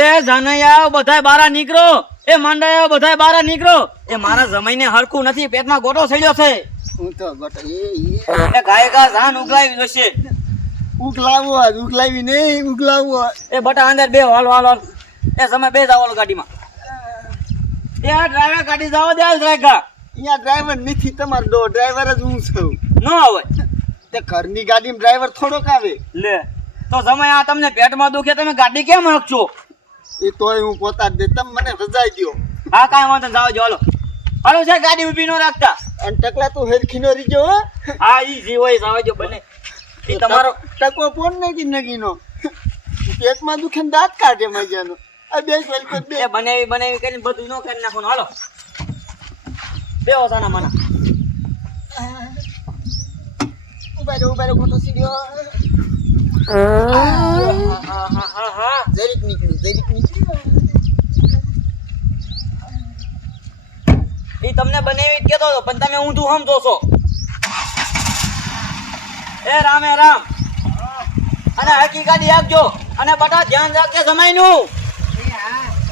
એ જાનૈયા બધાય બારા નીકળો, એ માંડાયા બધાય બારા નીકળો. એ મારા જમાઈને હરખું નથી, પેટમાં ગોટો સડ્યો છે. હું તો ગોટો એ ગાયકા જાન ઉગલાવી જશે. ઉગલાવી નહીં ઉગલાવો. એ બટા અંદર બે હાલ હાલ હાલ. એ સમય બે જાવ ગાડીમાં. એ આ ડ્રાઈવર ગાડી જાવ દે ડ્રાઈવર. અહીંયા ડ્રાઈવર નથી, તમારો ડ્રાઈવર જ હું છું. ન આવે તે ઘરની ગાડીમાં ડ્રાઈવર થોડોક આવે. લે તો સમય આ તમને પેટમાં દુખે, તમે ગાડી કેમ હાંકશો? એ તોય હું પોતા જ દે, તમે મને રજાઈ દ્યો. હા કાંઈ વાંધો નહીં, જાઓ જો હાલો. હાલો છે ગાડી ઊભી ન રાખતા. અને ટકલા તું હેરખીનો રીજો હો. હા ઈ જી હોય જાવજો બને. એ તમારો ટકો ફોન નથી નગીનો. પેટમાં દુખે ને દાંત કાઢે મજાનો. આ બે વેલકમ બે એ બનેવી કરીને બધું નો કરી નાખો. હાલો બે ઓસાના માના. ઉભા રે ગોટો સીડ્યો. હા જરીક નીકળ્યું. એ તમને બનેવી જ કેતો હતો, પણ તમે ઊંધું સમજો છો. એ રામે રામ. અને હરકી ગાડી આપજો, અને બટા ધ્યાન રાખજે સમયનું.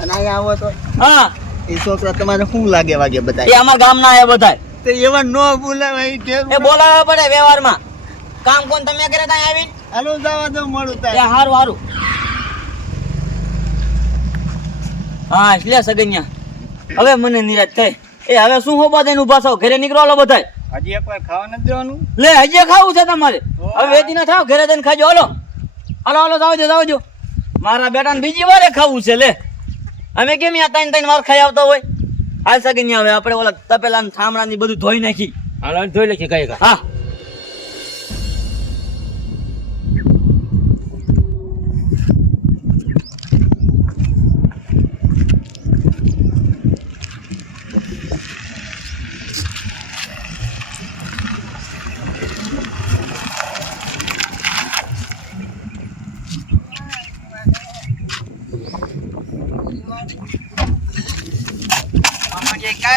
અને અહીંયા આવો તો હા એ છોકરા તમારે શું લાગે વાગે બધા? એ અમારા ગામના એ બધાય. તે એવા નો બોલાવે. એ બોલાવવા પડે વ્યવહારમાં. કામ કોણ તમે કરે ત્યાં આવીને? હાલો જવા દો, મળું એ તારે. હારું. હા એટલે સગન્યા હવે મને નિરાશ થઈ. એ હવે શું હોબા દઈને ઉભા છો? ઘરે નીકળો લો બધાય. હજી એકવાર ખાવા નથી દેવાનું. લે હજી ખાવું છે તમારે? હવે વેચી ના થાવ, ઘરે જઈને ખાજો. હાલો જાવ જો. મારા બેટાને બીજી વારે ખાવું છે. લે અમે કેમ ત્યાં ત્રણ વાર ખાઈ આવતા હોય? હાલ સગન્યા હવે આપણે ઓલા તપેલા ને થામડા ની બધું ધોઈ નાખી. હાલો ધોઈ લખી કઈ હા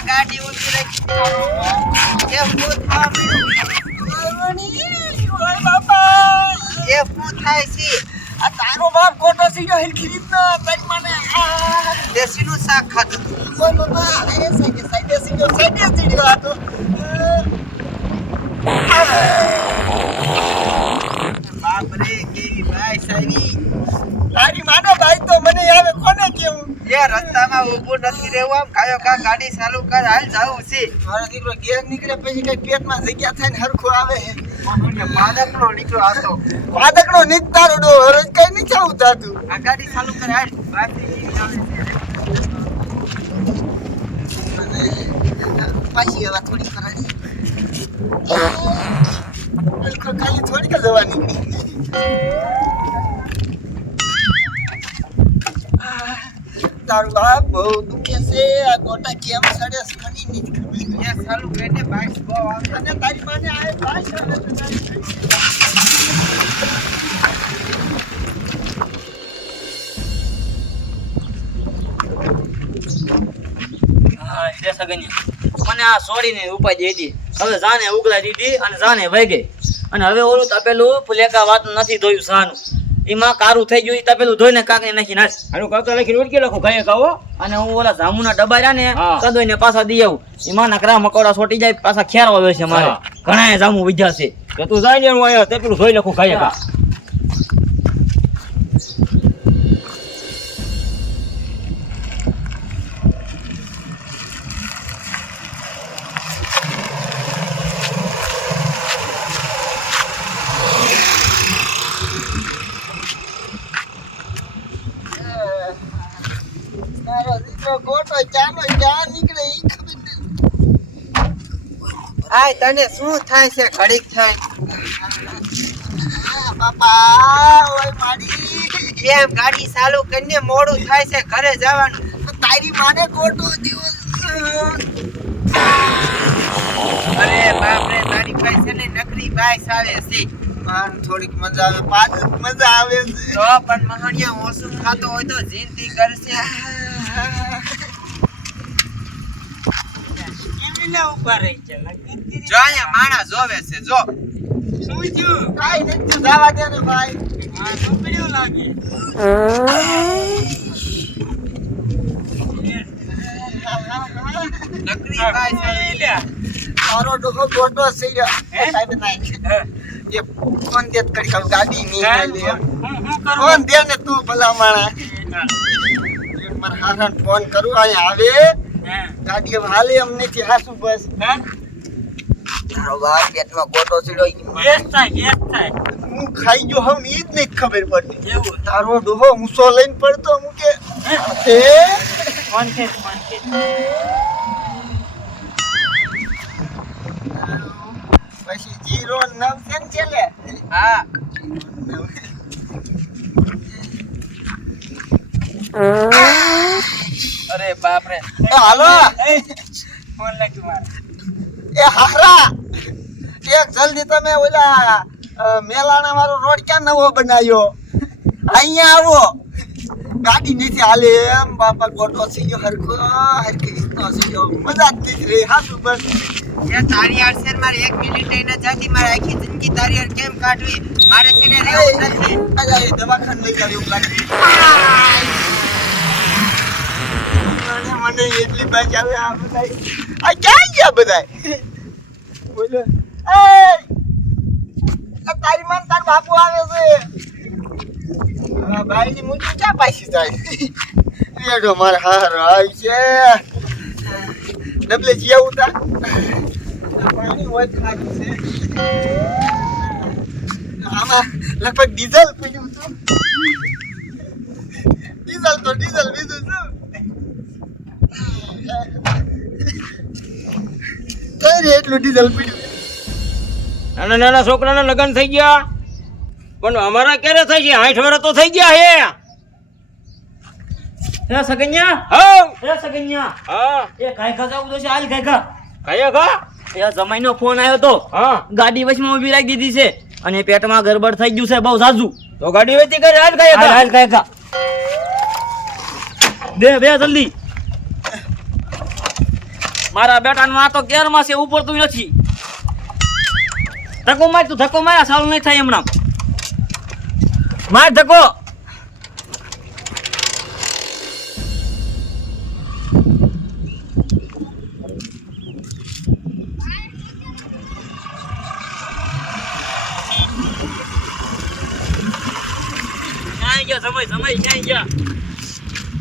ગાડી ઉતરી રાખી. થાય છે. આ તારો બાપ ખોટો સીધો હેલખી રીતનો પેટમાં ને દેશીનું શાક ખાતું. ઓય બાપા, એ સાઈડે સીધો આ તો. બાપ રે કેવી ભાઈ સાવી. તારી માનો ભાઈ તો મને આવે કોને કેવું? એ રસ્તામાં ઊભું નથી રહેવું, આમ કાયો કા ગાડી ચાલુ કર, હાલ જાવું છે. મારો દીકરો ઘેર નીકળે પછી કઈ પેટમાં જગ્યા થાય ને હરખું આવે. પાદકનો નીકળો આ તો. પાદકનો નીકતારો ડો હરજ કઈ નહીં ચાવું થાતું. આ ગાડી ચાલુ કર, હાલ. પાછી હવે થોડી ખરાડી. ખાલી થોડીક જવાની. તારું બાપ બહુ દુખે છે. આ ગોટા કેમ સડે મને નથી ખબર. એ ચાલુ કરીને બાઈક બહુ આવતા ને તારી માને આ બાઈક આવે તો હા એટલે સગન્યા મને આ છોડીને ઉપાડી હતી. હવે જાને ઉગલા દીધી અને જાને વહી ગઈ. અને હવે ઓલું તપેલું ફુલેકા વાત નથી ધોયું સાનું. એમાં કારું થઈ ગયું. તપેલું ધોઈને કાંકને નાખી નાખ. આનું કાકા લખીને ઉડકી લખો ખાય ખાવો. અને હું ઓલા જામુના ડબ્બા રહ્યા ને હા. કદોઈને પાછા દઈ આવું. એમાં નકરા મકોડા છોટી જાય, પાછા ખેરવા આવે છે મારે. હા. ઘણા જામુ વિધ્યા છે. તો તું જાય ને હું અહીંયા તેટલું ધોઈ લખું ખાય ખા. મારો દીકરો ગોટો ચાનો ક્યાં નીકળે ઈ ખબર નથી. આય તને શું થાય છે? ઘડીક થાય. બાપા ઓય માડી કેમ ગાડી ચાલુ કરીને મોડું થાય છે, ઘરે જવાનું. તારી માને ગોટો દિવસ. અરે બાપ રે, તારી પાસે છે ને નકરી બાઈસ આવે છે. માન થોડીક મજા આવે, પાછળ મજા આવે છે. તો પણ મહાણિયા ઓછું ખાતો હોય તો જિંદગી કરશે. કેવીને ઉપર રહી છે? જો અહીંયા માણા જોવે છે. જો શું થયું? કાઈ નથી, જવા દે ને ભાઈ. આ તો પીડ્યું લાગે. નકરી બાઈ સાવી લે તારો ડોહો ગોટો છે સાહેબ ના એ ફોન દેત કરી કહું ગાડી ની લે ફોન દે ને તું ભલા માણા માર હારાન ફોન કરું અહીંયા આવે ગાડી હાલે અમને થી હાસુ બસ તારો બાપ પેટમાં ગોટો સીડો ગેસ થાય હું ખાઈ ગયો હમ ઈ જ નહીં ખબર પડતી એવું તારો ડોહો ઊંચો લઈને પડતો હું કે એ ફોન કે પછી 09 છે ને છેલે હા અરે બાપ રે હાલો ફોન લાગ્યો મારે એ હારા એક જલ્દી તમે ઓલા મેલાના વાળો રોડ ક્યાં નવો બનાવ્યો અહીંયા આવો ગાડી નીચે હાલે એમ બાપા ગોટો થઈ ગયો હરખો હરખી રીતનો થઈ ગયો મજા જ નથી રહી હાસુ બસ એ તારી યાર છે મારે 1 મિનિટ ન જાતી મારે આખી જિંદગી તારી યાર કેમ કાઢવી મારે છે ને રહેવું નથી અરે એ દવાખાને લઈ જાવ એવું લાગે મને એટલી બાજ આવે આ બધા આ ક્યાં ગયા બધા બોલો એ તારી મન તાર બાપુ આવે છે આ ભાઈ ની મુઠી ક્યાં પાછી જાય રેડો માર હાર આવી છે ડબલે જીયા ઉતા પાણી હોય ખાતું છે આમાં લગભગ ડીઝલ પીડ્યું હતું ડીઝલ બીજું શું કઈ રે એટલું ડીઝલ પીડ્યું નાના નાના છોકરાના લગ્ન થઈ ગયા પણ અમારા ક્યારે થઈ ગયા 60 વર્ષ તો થઈ ગયા હે સગન્યા હા એ સગન્યા હા એ કાઈ ખા જાવ તો છે હાલ કાઈ ખા કયા કા એ જમાઈનો ફોન આવ્યો તો હા ગાડી વચમાં ઊભી રાખી દીધી છે અને પેટમાં ગરબડ થઈ ગયું છે બહુ સાજુ તો ગાડી વેચી કરી હાલ કયા કા હાલ કાઈ ખા બે જલ્દી મારા બેટાનો આ તો કેરમાં છે ઉપર તું નથી ધક્કો માર તું ધક્કો માર સારું નહીં થાય હમણાં માર ધક્કો ક્યાં ગયા સમય ક્યાં ગયા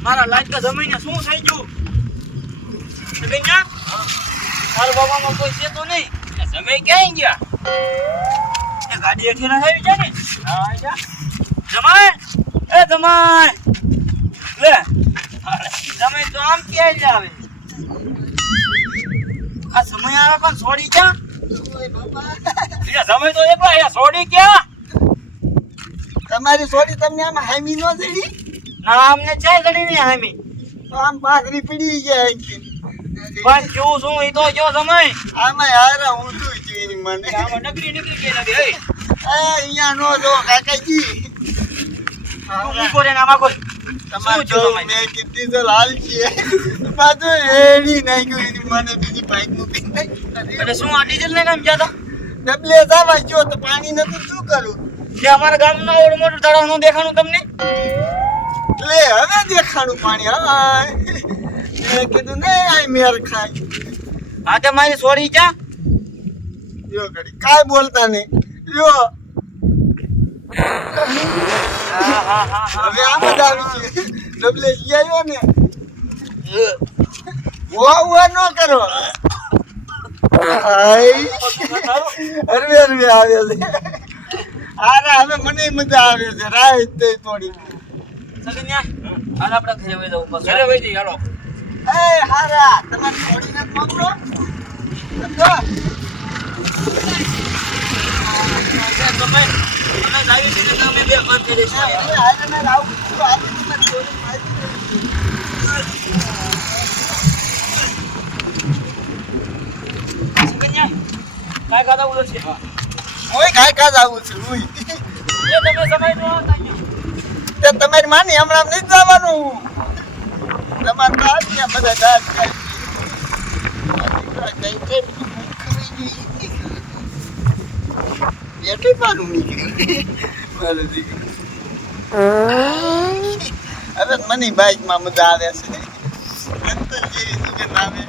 મારા લાડકા જમાઈને શું થઈ ગયું સગન્યા મારા બાબામાં કોઈ છે તો નહીં સમય ક્યાં ગયા એ ગાડી હેઠી ના આવી જાય ને હા જા જમાઈ એ જમાઈ લે જમાઈ તો આમ ક્યાં આવે આ સમય આવે પણ છોડી ક્યાં સમય તો એકલા અહીંયા છોડી ક્યાં તમારી સોડી તમને આમ હામી નો જડી ના અમને છે જડી નહીં હામી તો આમ પાઘરી પડી ગયા એકથી પણ શું શું ઈ તો જો સમય આમાં હારા હું તું જીવી મને આમાં નકરી કે લાગે એ અહીંયા નો જો કાકાજી તું ઈ કોરે નામાં કોઈ તમારે શું જો થયું મેં કીધી તો લાલ છે પાછો એડી નાખ્યું એની મને બીજી પાઇપ મૂકી એટલે શું આ ડીઝલ ને નામ જાતો ડબલે જવા જો તો પાણી નથી શું કરું કે અમારા ગામનો ઓર મોટું તળાવ નું દેખાણું તમને લે હવે દેખાણું પાણી હા મેં કીધું ને આ મેર ખાય હા તે મારી છોડી જા યો ઘડી કાંઈ બોલતા નહીં યો હવે આમ જ આવી છે ડબલે જી આવ્યો ને વો ન કરો હાય અરવે આવે છે અરે હવે મને મજા આવે છે રાત તે થોડી સગન્યા હાલ આપણે ઘરે વઈ જવું બસ ઘરે વઈ જઈએ હાલો એ હારા તમારી થોડીને પકડો તમે જાવી છે ને તમે બે બંધ કરી દેશો હવે હારે ને આવું તો આજે તમારી થોડી માહિતી સગન્યા કાઈ ગાતા ઉલો છે ઓય કાય કાજ આવું છે ઓય એ તમે સમય નો આવતા તે તમારી માની હમણાં નહીં જવાનું તમારે તો આજ ત્યાં બધા દાદ ખાય બેઠી પાનું નીકળી મારે દીકરી હવે મને બાઇકમાં મજા આવે છે અંતર જેવી સુગંધ આવે